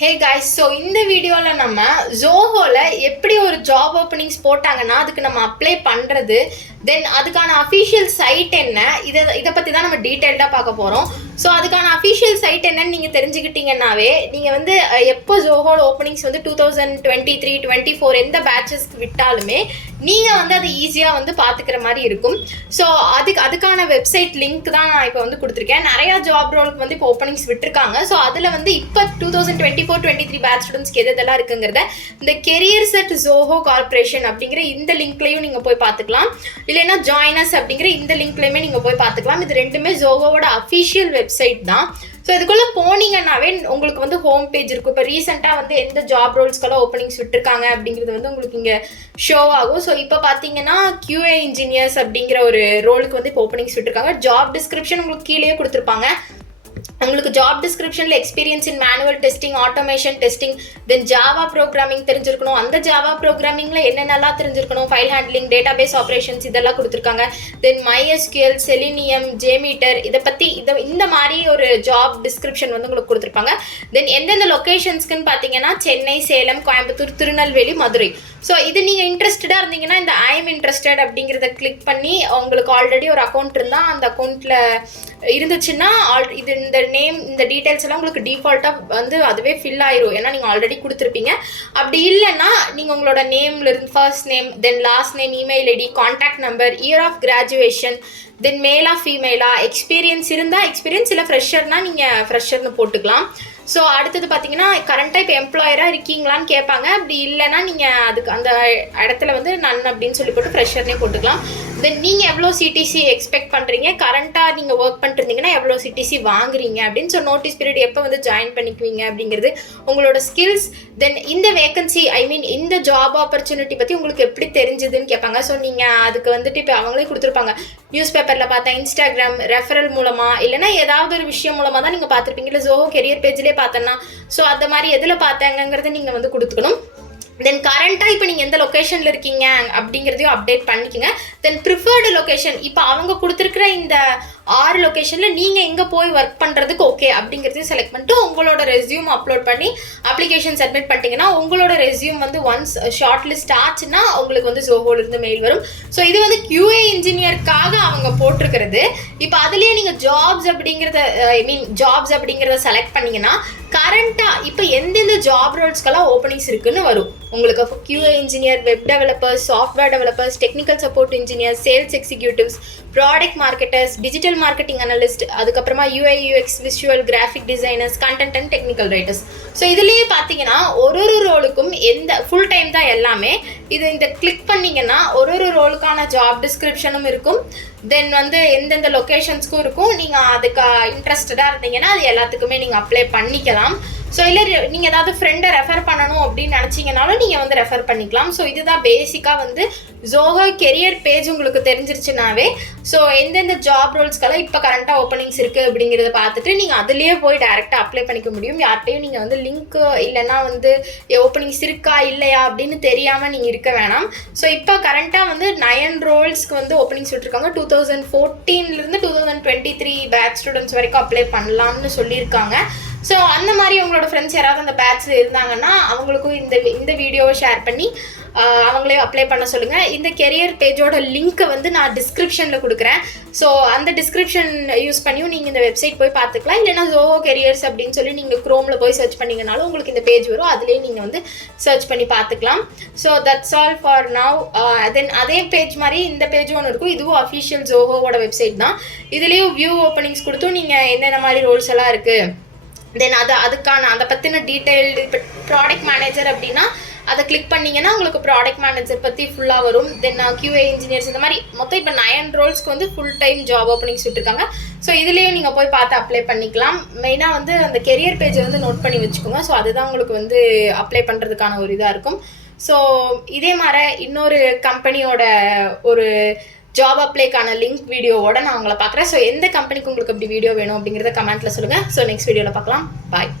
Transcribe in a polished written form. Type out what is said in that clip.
Hey guys, so இந்த வீடியோவில் நம்ம ஜோஹோவில் எப்படி ஒரு ஜாப் ஓப்பனிங்ஸ் போட்டாங்கன்னா அதுக்கு நம்ம அப்ளை பண்ணுறது, தென் அதுக்கான அஃபிஷியல் சைட் என்ன, இதை பற்றி தான் நம்ம டீட்டெயில்டாக பார்க்க போகிறோம். ஸோ அதுக்கான அஃபிஷியல் சைட் என்னன்னு நீங்கள் தெரிஞ்சுக்கிட்டீங்கன்னாவே நீங்கள் வந்து எப்போ ஜோஹோவில் ஓப்பனிங்ஸ் வந்து 2023, 24 எந்த பேட்சஸ்க்கு விட்டாலுமே நீங்கள் வந்து அதை ஈஸியாக வந்து பார்த்துக்கிற மாதிரி இருக்கும். ஸோ அதுக்கான வெப்சைட் லிங்க் தான் நான் இப்போ வந்து கொடுத்துருக்கேன். நிறையா ஜாப் ரோலுக்கு வந்து இப்போ ஓப்பனிங்ஸ் விட்டுருக்காங்க. ஸோ அதில் வந்து இப்போ 2024-23 பேட்ச் ஸ்டூடெண்ட்ஸ்க்கு எதெல்லாம் இருக்குங்கிறத இந்த கெரியர்ஸ் அட் ஜோஹோ கார்பரேஷன் அப்படிங்கிற இந்த லிங்க்லையும் நீங்கள் போய் பார்த்துக்கலாம். இல்லைன்னா ஜாயினஸ் அப்படிங்கிற இந்த லிங்க்லையுமே நீங்கள் போய் பார்த்துக்கலாம். இது ரெண்டுமே ஜோஹோவோட அஃபிஷியல் வெப்சைட் தான். ஸோ இதுக்குள்ளே போனீங்கன்னாவே உங்களுக்கு வந்து ஹோம் பேஜ் இருக்கும். இப்போ ரீசெண்டாக வந்து எந்த ஜாப் ரோல்ஸ்க்கெல்லாம் ஓப்பனிங்ஸ் விட்டுருக்காங்க அப்படிங்கிறது வந்து உங்களுக்கு இங்கே ஷோ ஆகும். ஸோ இப்போ பார்த்தீங்கன்னா QA இன்ஜினியர்ஸ் அப்படிங்கிற ஒரு ரோலுக்கு வந்து இப்போ ஓப்பனிங்ஸ் விட்டுருக்காங்க. ஜாப் டிஸ்கிரிப்ஷன் உங்களுக்கு கீழே கொடுத்துருப்பாங்க. உங்களுக்கு ஜாப் டிஸ்கிரிப்ஷனில் experience in manual testing, automation testing, then Java programming தெரிஞ்சிருக்கணும். அந்த ஜாவா ப்ரோக்ராமிங்கில் என்னென்னலாம் தெரிஞ்சிருக்கணும், ஃபைல் ஹேண்ட்லிங், டேட்டாபேஸ் ஆப்ரேஷன்ஸ் இதெல்லாம் கொடுத்துருக்காங்க. தென் MySQL, Selenium, JMeter இதை பற்றி இந்த மாதிரி ஒரு ஜாப் டிஸ்கிரிப்ஷன் வந்து உங்களுக்கு கொடுத்துருப்பாங்க. தென் எந்தெந்த லொக்கேஷன்ஸ்க்குன்னு பார்த்தீங்கன்னா சென்னை, சேலம், கோயம்புத்தூர், திருநெல்வேலி, மதுரை. ஸோ இது நீங்கள் இன்ட்ரெஸ்டடாக இருந்தீங்கன்னா இந்த ஐஎம் இன்ட்ரெஸ்டட் அப்படிங்கிறத கிளிக் பண்ணி உங்களுக்கு ஆல்ரெடி ஒரு அக்கௌண்ட் இருந்தால் அந்த அக்கௌண்ட்டில் இருந்துச்சுன்னா இது இந்த நேம் இந்த டீட்டெயில்ஸ் எல்லாம் உங்களுக்கு டிஃபால்ட்டாக வந்து அதுவே ஃபில் ஆயிரும். ஏன்னா நீங்கள் ஆல்ரெடி கொடுத்துருப்பீங்க. அப்படி இல்லைன்னா நீங்கள் உங்களோட நேம்லேருந்து first name, then last name, email ID, contact number, year of graduation, then மேலா ஃபீமேலா, எக்ஸ்பீரியன்ஸ் இருந்தால் எக்ஸ்பீரியன்ஸ், இல்லை ஃப்ரெஷர்னால் நீங்கள் ஃப்ரெஷர்னு போட்டுக்கலாம். ஸோ அடுத்தது பார்த்தீங்கன்னா கரண்ட்டாக இப்போ எம்ப்ளாயராக இருக்கீங்களான்னு கேட்பாங்க. அப்படி இல்லைன்னா நீங்கள் அதுக்கு அந்த இடத்துல வந்து நன் அப்படின்னு சொல்லி போட்டு ஃப்ரெஷர்னே போட்டுக்கலாம். தென் நீங்கள் எவ்வளோ சிடிசி எக்ஸ்பெக்ட் பண்ணுறீங்க, கரண்ட்டாக நீங்கள் ஒர்க் பண்ணிருந்தீங்கன்னா எவ்வளோ சிடிசி வாங்குறீங்க அப்படின்னு. ஸோ நோட்டீஸ் பீரியட் எப்போ வந்து ஜாயின் பண்ணிக்குவீங்க அப்படிங்கிறது, உங்களோட ஸ்கில்ஸ், தென் இந்த வேகன்சி இந்த ஜாப் ஆப்பர்ச்சுனிட்டி பற்றி உங்களுக்கு எப்படி தெரிஞ்சுதுன்னு கேட்பாங்க. ஸோ நீங்கள் அதுக்கு வந்துட்டு இப்போ அவங்களே கொடுத்துருப்பாங்க. நியூஸ் பேப்பரில் பார்த்தா, இன்ஸ்டாகிராம் ரெஃபரல் மூலமாக, இல்லைனா ஏதாவது ஒரு விஷயம் மூலமாக தான் நீங்கள் பார்த்துருப்பீங்க. இல்லை ஜோஹோ கெரியர் பேஜ்லேயே பார்த்தேன்னா ஸோ அந்த மாதிரி எதில் பார்த்தாங்கிறத நீங்கள் வந்து கொடுத்துக்கணும். தென் கரண்ட்டாக இப்போ நீங்கள் எந்த லொக்கேஷனில் இருக்கீங்க அப்படிங்கிறதையும் அப்டேட் பண்ணிக்கோங்க. தென் ப்ரிஃபர்டு லொக்கேஷன், இப்போ அவங்க கொடுத்துருக்குற இந்த 6 லொக்கேஷனில் நீங்கள் எங்கே போய் ஒர்க் பண்ணுறதுக்கு ஓகே அப்படிங்கிறதையும் செலக்ட் பண்ணிட்டு உங்களோட ரெஸ்யூம் அப்லோட் பண்ணி அப்ளிகேஷன் சப்மிட் பண்ணிட்டீங்கன்னா உங்களோட ரெஸ்யூம் வந்து ஒன்ஸ் ஷார்ட் லிஸ்ட் ஆச்சுன்னா உங்களுக்கு வந்து ஜோஹோலேருந்து மெயில் வரும். ஸோ இது வந்து QA இன்ஜினியருக்காக அவங்க போட்டிருக்கிறது. இப்போ அதுலேயே நீங்கள் ஜாப்ஸ் அப்படிங்கிறத செலக்ட் பண்ணிங்கன்னா கரண்ட்டாக இப்போ எந்தெந்த ஜாப் ரோல்ஸ்க்கெல்லாம் ஓப்பனிங்ஸ் இருக்குன்னு வரும். உங்களுக்கு QA engineer, web developers, software developers, technical support engineer, sales executives, product marketers, digital marketing analyst, அதுக்கப்புறமா UI UX visual graphic designers, content and technical writers. So இதுலேயே பார்த்தீங்கன்னா ஒரு ரோலுக்கும் எந்த ஃபுல் டைம் தான் எல்லாமே. இந்த கிளிக் பண்ணிங்கன்னா ஒரு ரோலுக்கான ஜாப் டிஸ்கிரிப்ஷனும் இருக்கும். தென் வந்து எந்தெந்த லொக்கேஷன்ஸ்க்கும் இருக்கும். நீங்கள் அதுக்கு இன்ட்ரெஸ்டடாக இருந்தீங்கன்னா அது எல்லாத்துக்குமே நீங்கள் அப்ளை பண்ணிக்கலாம். ஸோ இல்லை நீங்கள் ஏதாவது ஃப்ரெண்டை ரெஃபர் பண்ணணும் அப்படின்னு நினச்சிங்கனாலும் நீங்கள் வந்து ரெஃபர் பண்ணிக்கலாம். ஸோ இதுதான் பேசிக்காக வந்து ஜோஹோ கெரியர் பேஜ் உங்களுக்கு தெரிஞ்சிருச்சுனாவே ஸோ எந்தெந்த ஜாப் ரோல்ஸ்க்கெல்லாம் இப்போ கரண்ட்டாக ஓப்பனிங்ஸ் இருக்குது அப்படிங்கிறத பார்த்துட்டு நீங்கள் அதுலேயே போய் டைரெக்டாக அப்ளை பண்ணிக்க முடியும். யார்கிட்டையும் நீங்கள் வந்து லிங்க்கு இல்லைன்னா வந்து ஓப்பனிங்ஸ் இருக்கா இல்லையா அப்படின்னு தெரியாமல் நீங்கள் இருக்க வேணாம். ஸோ இப்போ கரண்ட்டாக வந்து 9 ரோல்ஸ்க்கு வந்து ஓப்பனிங்ஸ் விட்டுருக்காங்க. 2014 2023 பேட்ச் ஸ்டூடெண்ட்ஸ் வரைக்கும் அப்ளை பண்ணலாம்னு சொல்லியிருக்காங்க. ஸோ அந்த மாதிரி உங்களோட ஃப்ரெண்ட்ஸ் யாராவது அந்த பேட்ச்சில் இருந்தாங்கன்னா அவங்களுக்கும் இந்த வீடியோவை ஷேர் பண்ணி அவங்களே அப்ளை பண்ண சொல்லுங்கள். இந்த கெரியர் பேஜோட லிங்க்கை வந்து நான் டிஸ்கிரிப்ஷனில் கொடுக்குறேன். ஸோ அந்த டிஸ்கிரிப்ஷன் யூஸ் பண்ணியும் நீங்கள் இந்த வெப்சைட் போய் பார்த்துக்கலாம். இல்லைனா ஜோஹோ கெரியர்ஸ் அப்படின்னு சொல்லி நீங்கள் க்ரோமில் போய் சர்ச் பண்ணிங்கனாலும் உங்களுக்கு இந்த பேஜ் வரும். அதுலேயே நீங்கள் வந்து சர்ச் பண்ணி பார்த்துக்கலாம். So that's all for now. Then அதே பேஜ் மாதிரி இந்த பேஜும் ஒன்று இருக்கும். இதுவும் அஃபிஷியல் ஜோஹோவோட வெப்சைட் தான். இதுலேயும் வியூ ஓப்பனிங்ஸ் கொடுத்தும் நீங்கள் என்னென்ன மாதிரி ரோல்ஸ் எல்லாம் இருக்குது, தென் அதை பற்றின டீட்டெயில்டு. இப்போ ப்ராடக்ட் மேனேஜர் அப்படின்னா அதை கிளிக் பண்ணிங்கன்னா உங்களுக்கு ப்ராடக்ட் மேனேஜர் பற்றி ஃபுல்லாக வரும். தென் QA இன்ஜினியர்ஸ் இந்த மாதிரி மொத்தம் இப்போ 9 ரோல்ஸ்க்கு வந்து ஃபுல் டைம் ஜாப் ஓப்பனிங்ஸ் விட்டுருக்காங்க. ஸோ இதுலேயும் நீங்கள் போய் பார்த்து அப்ளை பண்ணிக்கலாம். மெயினாக வந்து அந்த கெரியர் பேஜை வந்து நோட் பண்ணி வச்சுக்கோங்க. ஸோ அதுதான் உங்களுக்கு வந்து அப்ளை பண்ணுறதுக்கான ஒரு இதாக இருக்கும். ஸோ இதே மாதிரி இன்னொரு கம்பெனியோட ஒரு ஜாப் அப்ளைக்கான லிங்க் வீடியோவோட நான் உங்களை பார்க்குறேன். ஸோ எந்த கம்பெனிக்கு உங்களுக்கு அப்படி வீடியோ வேணும் அப்படிங்கிறத கமெண்ட்டில் சொல்லுங்கள். ஸோ நெக்ஸ்ட் வீடியோவில் பார்க்கலாம். பாய்.